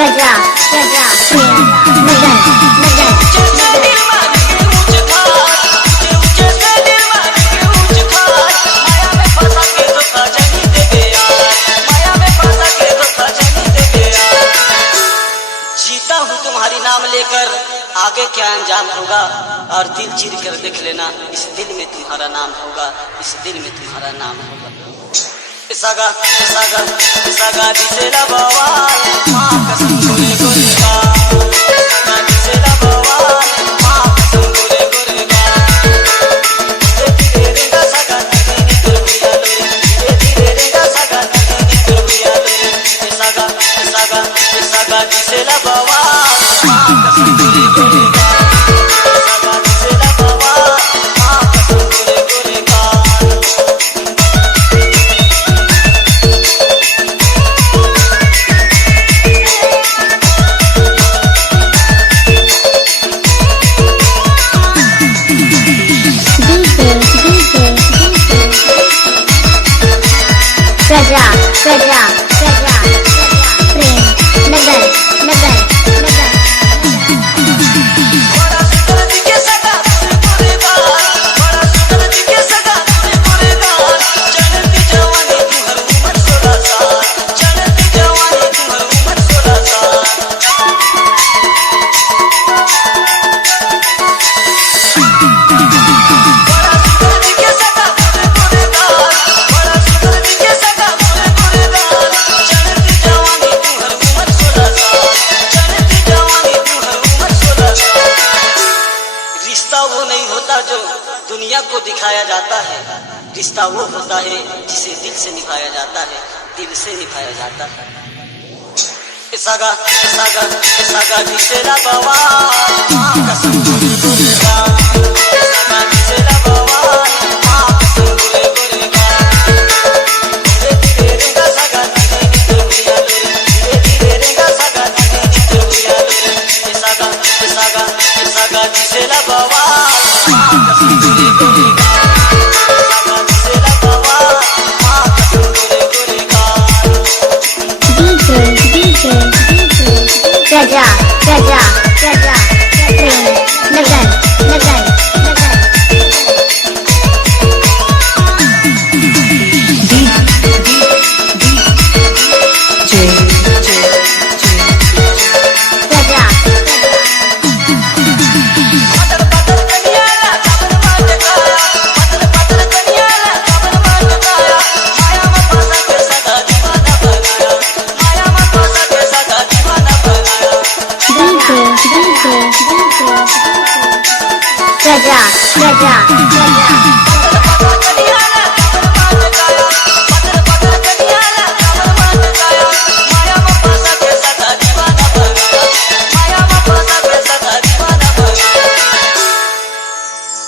प्रजा प्रजा प्रेम जीता हूँ तुम्हारी नाम लेकर, आगे क्या अंजाम होगा और दिल चीर कर देख लेना, इस दिल में तुम्हारा नाम होगा, इस दिल में तुम्हारा नाम होगा। सागा सागा सागा दिसेला बवाल माँ कसम गोरे गोरे गा, सागा दिसेला बवाल माँ कसम गोरे गोरे गा, धीरे रे गा सागा धीरे तोर भैया रे, धीरे रे गा सागा धीरे तोर भैया रे, सागा सागा सागा दिसेला बवाल माँ कसम गोरे गोरे गा, सागा दिसेला बवाल माँ कसम गोरे गोरे गा। प्रजा प्रजा प्रजा प्रेम नगर नगर नगर बड़ा सुंदर दिखे सगा गोरे गोरे गाल, बड़ा सुंदर दिखे सगा गोरे गोरे गाल, चढ़ती जवानी तुम्हार उम्र 16 साल, चढ़ती जवानी तुम्हार उम्र 16 साल। बड़ा सुंदर दिखे सगा गोरे गोरे गाल, बड़ा सुंदर दिखे सगा गोरे गोरे गाल, चढ़ती जवानी तुम्हार उम्र 16 साल, चढ़ती जवानी तुम्हार उम्र 16 साल। रिश्ता वो नहीं होता जो दुनिया को दिखाया जाता है, रिश्ता वो होता है जिसे दिल से निभाया जाता है, दिल से निभाया जाता है। सागा सागा सागा दिसेला बवाल माँ कसम गोरे गोरे गा, सागा दिसेला बवाल माँ कसम गोरे गोरे गा, धीरे रे गा सागा धीरे तोर भैया रे, धीरे रे गा सागा धीरे तोर भैया रे, सागा सागा सागा दिसेला बवाल माँ कसम गोरे गोरे गा, सागा दिसेला बवाल माँ कसम गोरे गोरे गा। प्रजा प्रजा प्रजा प्रेम नगर नगर नगर प्रजा पतर पतर कनियाला काबर बाट काया, पतर पतर कनियाला काबर बाट काया, माया में फंसा के सदा दीवाना बनाया, माया में फंसा के सदा दीवाना बनाया। प्रजा प्रजा प्रजा पतर पतर कनियाला काबर बाट काया, पतर पतर कनियाला काबर बाट काया, माया में फंसा के सदा दीवाना बनाया, माया में फंसा के सदा दीवाना बनाया।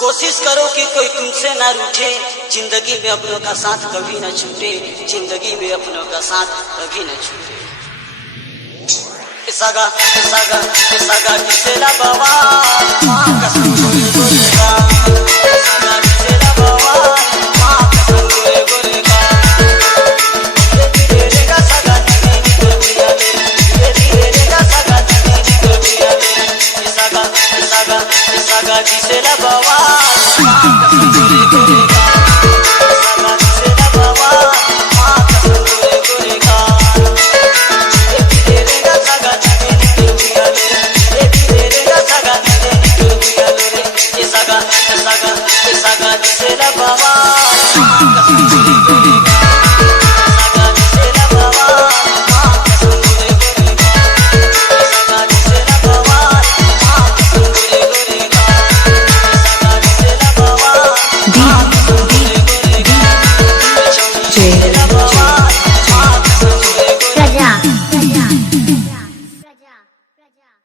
कोशिश करो कि कोई तुमसे ना रूठे, जिंदगी में अपनों का साथ कभी न छूटे, जिंदगी में अपनों का साथ कभी न छूटे। सागा सागा सागा दिसेला बवाल माँ कसम गोरे गोरे गा, सागा दिसेला बवाल माँ कसम गोरे गोरे गा, धीरे रे गा सागा धीरे तोर भैया रे, धीरे रे गा सागा धीरे तोर भैया रे, सागा सागा सागा दिसेला बवाल माँ कसम गोरे गोरे गा, सागा दिसेला बवाल माँ कसम गोरे गोरे गा, धीरे रे गा सागा धीरे तोर भैया रे, धीरे रे गा सागा धीरे तोर भैया रे, सागा सागा सागा दिसेला बवाल माँ कसम गोरे गोरे गा, सागा दिसेला बवाल माँ कसम गोरे गोरे गा, सागा दिसेला बवाल माँ कसम गोरे गोरे गा, सागा दिसेला बवाल माँ कसम गोरे गोरे गा, दिसेला बवाल माँ कसम गोरे गोरे गा। प्रजा प्रजा प्रजा प्रजा